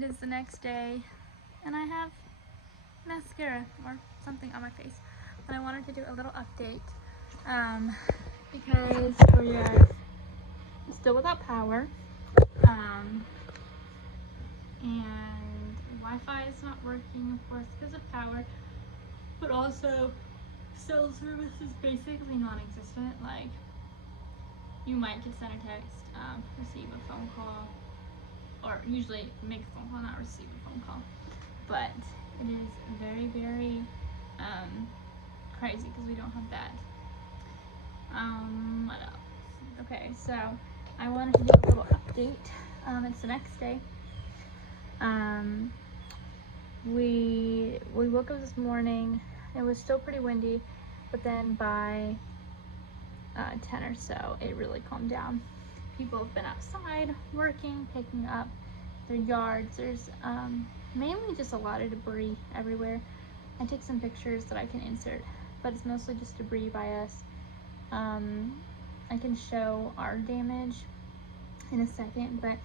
It is the next day, and I have mascara or something on my face. But I wanted to do a little update because we are still without power, and Wi-Fi is not working, of course, because of power, but also cell service is basically non-existent. Like, you might get sent a text, receive a phone call, or usually make a phone call, not receive a phone call. But it is very, very crazy because we don't have that. What else? Okay, so I wanted to do a little update. It's the next day. We woke up this morning. It was still pretty windy, but then by 10 or so, it really calmed down. People have been outside working, picking up their yards. There's mainly just a lot of debris everywhere. I took some pictures that I can insert, but it's mostly just debris by us. I can show our damage in a second, but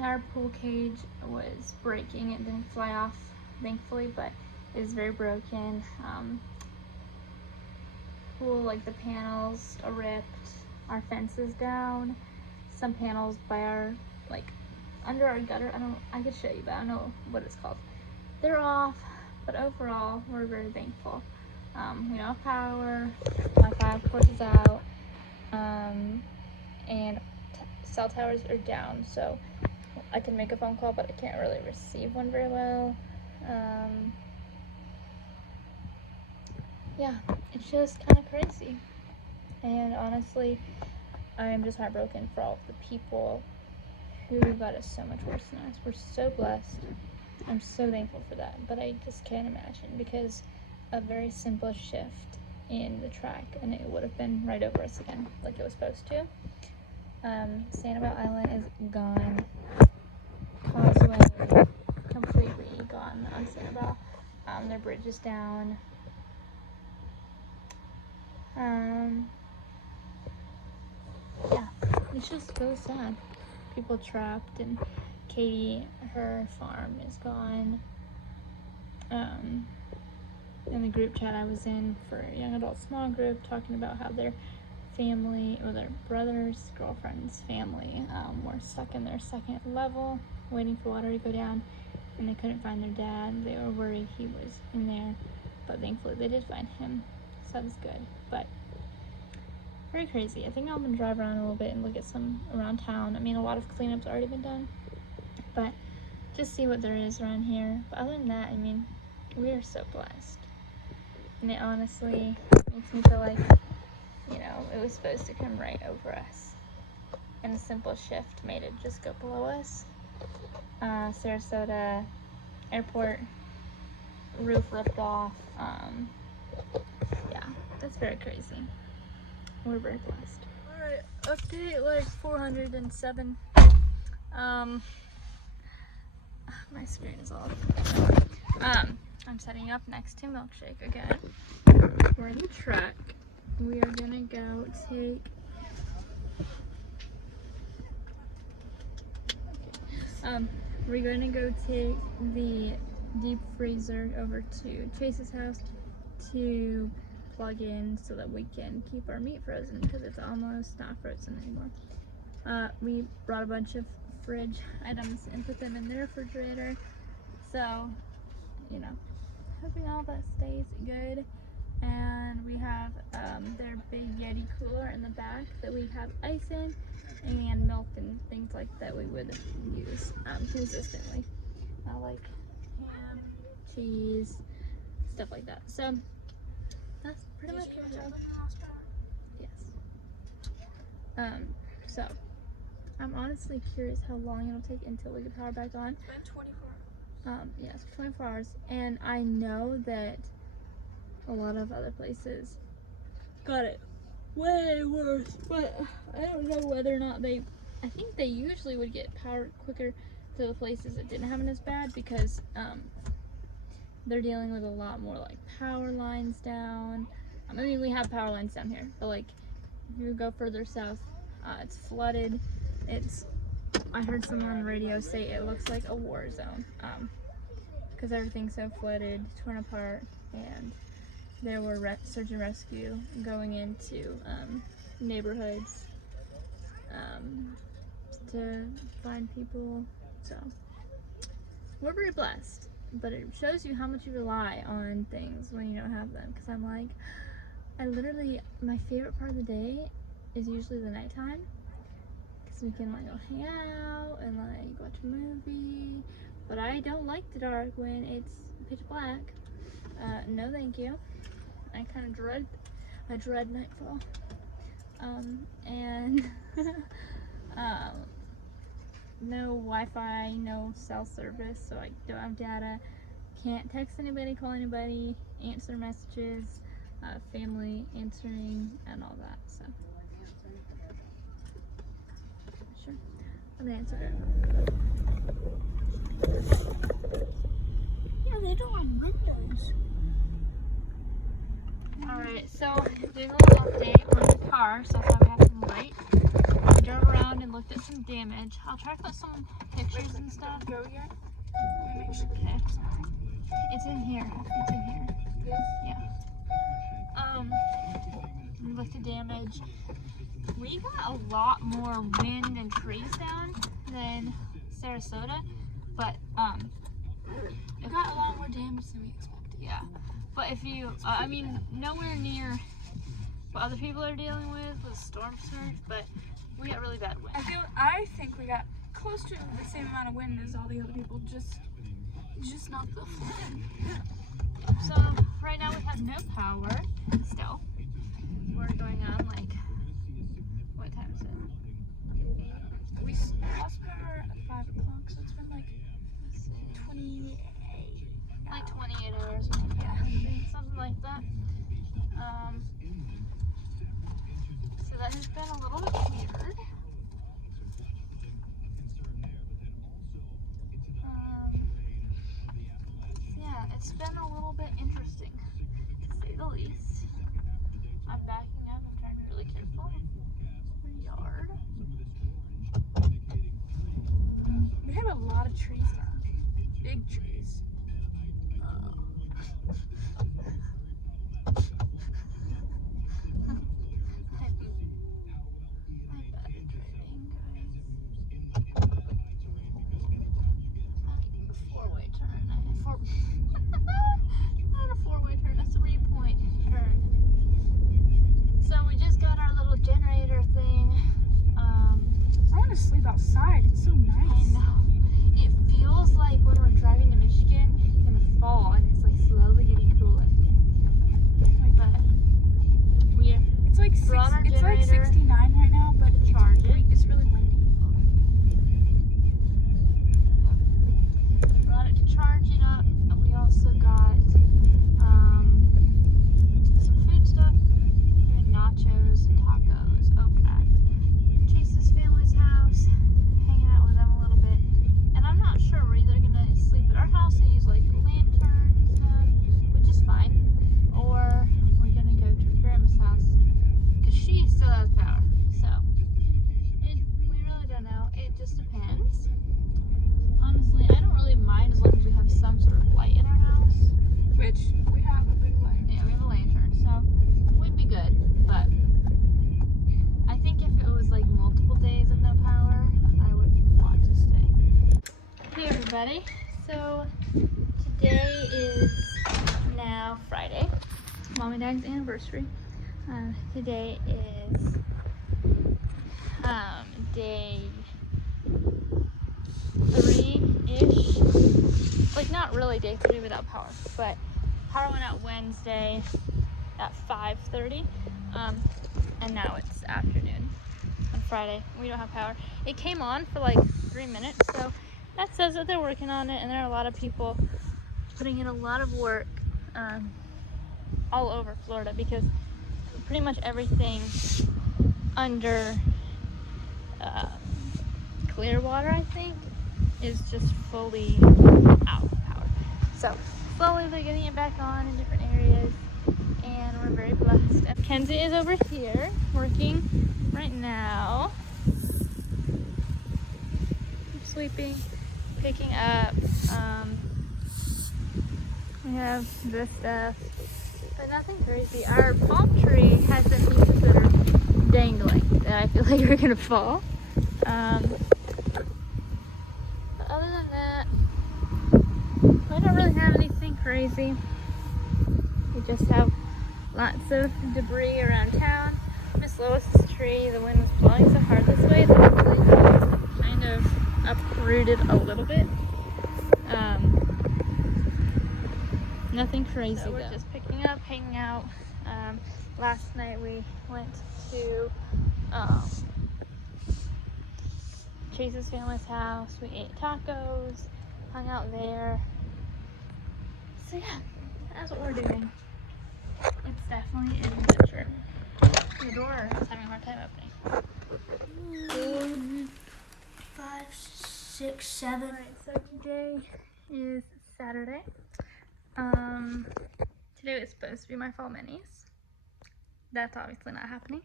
our pool cage was breaking. It didn't fly off, thankfully, but it is very broken. Pool, like the panels are ripped, our fence is down, some panels by our, like, under our gutter, I could show you, but I don't know what it's called. They're off, but overall, we're very thankful. We don't have power, Wi-Fi of course is out, and cell towers are down, so I can make a phone call, but I can't really receive one very well. Yeah, it's just kind of crazy, and honestly, I'm just heartbroken for all of the people who got it so much worse than us. We're so blessed. I'm so thankful for that, but I just can't imagine, because a very simple shift in the track and it would have been right over us again like it was supposed to. Sanibel Island is gone. Causeway completely gone on Sanibel. Their bridge is down. Yeah, it's just so sad. People trapped, and Katie, her farm is gone. In the group chat I was in for young adult small group, talking about how their family, or their brother's girlfriend's family, were stuck in their second level waiting for water to go down, and they couldn't find their dad. They were worried he was in there, but thankfully they did find him, so that was good. But very crazy. I think I'm gonna drive around a little bit and look at some around town. I mean, a lot of cleanup's already been done, but just see what there is around here. But other than that, I mean, we are so blessed, and it honestly makes me feel like, you know, it was supposed to come right over us, and a simple shift made it just go below us. Sarasota airport roof ripped off. Yeah, that's very crazy. We're very blessed. Alright, update like 407. My screen is off. I'm setting up next to Milkshake again. We're in the truck. We are gonna go take we're gonna go take the deep freezer over to Chase's house to plug in so that we can keep our meat frozen, because it's almost not frozen anymore. We brought a bunch of fridge items and put them in the refrigerator, so, you know, hoping all that stays good. And we have their big Yeti cooler in the back that we have ice in, and milk and things like that we would use consistently, like ham, cheese, stuff like that. So that's pretty much it. Yes. So I'm honestly curious how long it'll take until we get power back on. It's been 24 hours. Yes, 24 hours, and I know that a lot of other places got it way worse, but I don't know whether or not I think they usually would get power quicker to the places that didn't have it as bad, because they're dealing with a lot more like power lines down. I mean, we have power lines down here, but like if you go further south, it's flooded. It's I heard someone on the radio say it looks like a war zone, because everything's so flooded, torn apart, and there were search and rescue going into neighborhoods to find people. So we're very blessed, but it shows you how much you rely on things when you don't have them. Because I'm like, my favorite part of the day is usually the nighttime, because we can like go hang out and like watch a movie. But I don't like the dark when it's pitch black. No thank you. I kind of dread nightfall. And no Wi-Fi, no cell service, so I don't have data. Can't text anybody, call anybody, answer messages, family answering, and all that. So sure, I'm gonna answer it. Yeah, they don't have windows. Alright, so doing a little update on the car, so that's why we have some light. I drove around and looked at some damage. I'll try to put some pictures and stuff. Go here. Okay. It's in here. It's in here. Yes. Yeah. We looked at damage. We got a lot more wind and trees down than Sarasota, but It got a lot more damage than we expected. yeah. But if you, I mean, nowhere near what other people are dealing with storm surge, but we got really bad wind. I think we got close to the same amount of wind as all the other people, just not the flooding. So right now we have no power still. We're going on like, what time is it? We lost power at 5 o'clock, so it's been like 28. Like 28 hours or something. Yeah, something like that. So that has been a little bit weird. Yeah, it's been a little bit interesting, to say the least. I'm backing up. I'm trying to be really careful. Yard. We have a lot of trees down. Big trees. Sleep outside. It's so nice. I know. It feels like when we're driving to Michigan in the fall and it's like slowly getting cooler. But it's like it's like 69 right now, but it's really windy. Brought it to charge it up, and we also got some food stuff, and nachos and tacos over at Chase's family's house, hanging out with them a little bit. And I'm not sure we're either gonna sleep at our house and use like lanterns and stuff, which is fine, or we're gonna go to Grandma's house because she still has power. So we really don't know. It just depends. Honestly, I don't really mind as long as we have some sort of light in our house. Which we have a big light. Yeah, we have a lantern, so we'd be good. But I think if it was like multiple days of no power, I would want to stay. Hey everybody, so today is now Friday, Mom and Dad's anniversary. Today is day 3-ish, like not really day 3 without power, but power went out Wednesday at 5:30, and now it's afternoon on Friday. We don't have power. It came on for like 3 minutes, so that says that they're working on it, and there are a lot of people putting in a lot of work all over Florida, because pretty much everything under Clearwater, I think, is just fully out of power. So slowly they're getting it back on in different areas, and we're very blessed. And Kenzie is over here working right now. sweeping, picking up. We have this stuff, but nothing crazy. Our palm tree has some pieces that are dangling that I feel like are gonna fall. But other than that, we don't really have anything crazy. We just have lots of debris around town. Miss Lois's tree, the wind was blowing so hard this way that it really kind of uprooted a little bit. Nothing crazy so we're just picking up, hanging out. Last night we went to Chase's family's house. We ate tacos, hung out there. So yeah, that's what we're doing. It's definitely an adventure. The door is having a hard time opening. 4, 5, 6, 7. Alright, so today is Saturday. Today was supposed to be my fall minis. That's obviously not happening.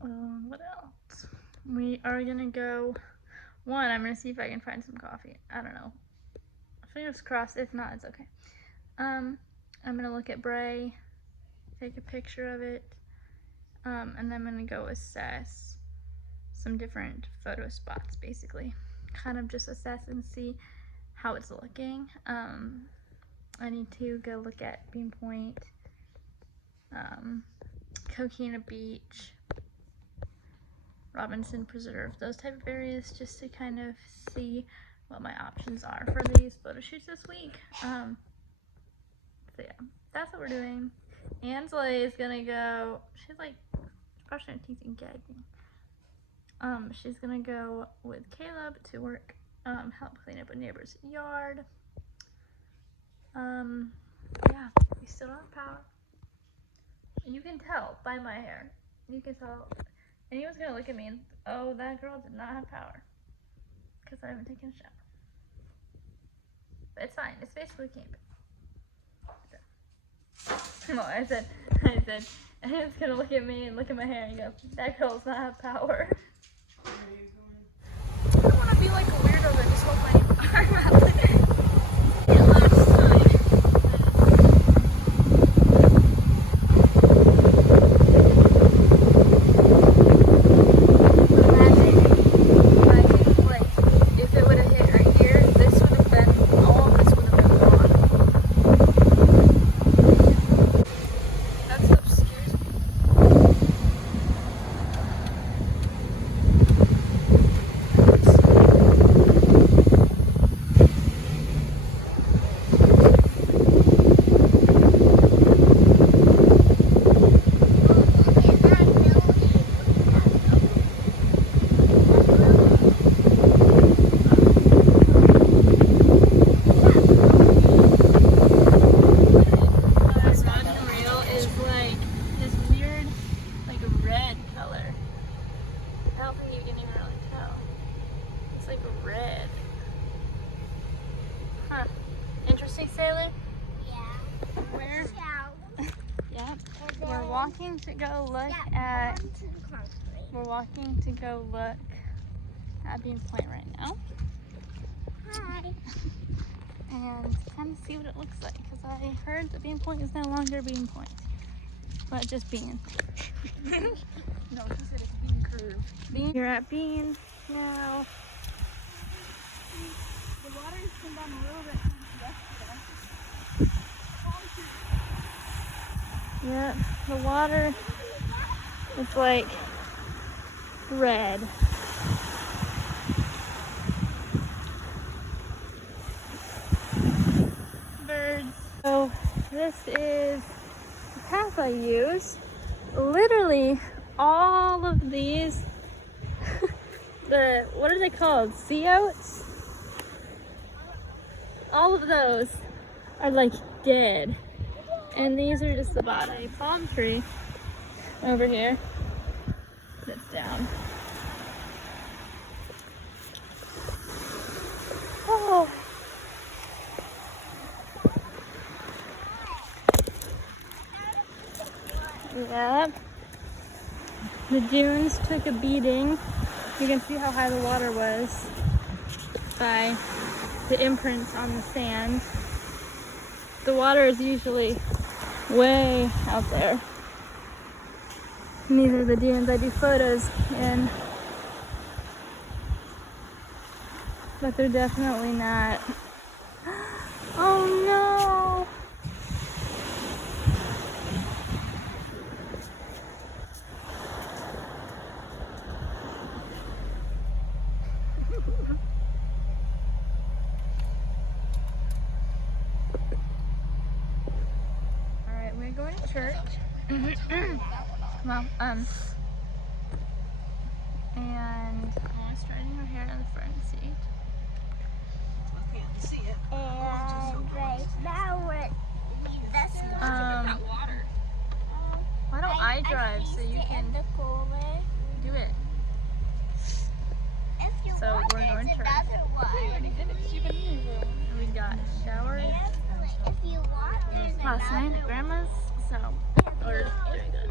What else? We are gonna go. One, I'm gonna see if I can find some coffee. I don't know. Fingers crossed. If not, it's okay. I'm gonna look at Bray, take a picture of it, and then I'm gonna go assess some different photo spots, basically. Kind of just assess and see how it's looking. I need to go look at Bean Point, Coquina Beach, Robinson Preserve, those type of areas, just to kind of see what my options are for these photo shoots this week. So yeah, that's what we're doing. Angela is gonna go, she's like brushing her teeth and gagging. She's gonna go with Caleb to work, help clean up a neighbor's yard. Yeah, we still don't have power. You can tell by my hair. You can tell. Anyone's gonna look at me and, oh, that girl did not have power. Because I haven't taken a shower. But it's fine. It's basically camping. No, I said, anyone's gonna look at me and look at my hair and go, that girl does not have power. I don't want to be like a weirdo that just holds my arm out there. It last time. Imagine, like, if it would have hit right here, this would have been, all of this would have been gone. That stuff scares me. This mountain rail is like this weird, like red color. I don't think you can even really tell. It's like red. Huh. Interesting, Sailor? Yeah. Where? Yep. We're walking to go look at, we're walking to go look at Bean Point right now. Hi. And kind of see what it looks like, because I heard that Bean Point is no longer Bean Point, but just Bean. No, she said it's being curved. Bean. You're at Bean now. The water's come down a little bit since yesterday. Yeah, the water is like red. Birds. So this is the path I use. Literally all of these, what are they called? Sea oats? All of those are like dead. And these are just about a palm tree over here that's down. Oh. Yep. The dunes took a beating. You can see how high the water was by the imprints on the sand. The water is usually way out there. And these are the dunes I do photos in. But they're definitely not. Oh no! Alright, we're going to church. Well, and Mama's riding her hair in the front seat. And right now we're at Why don't I drive so you can the cooler. do it? If you So want, we're going there's to church. another one. And we got showers If you want, there's last night another at Grandma's, so, or during the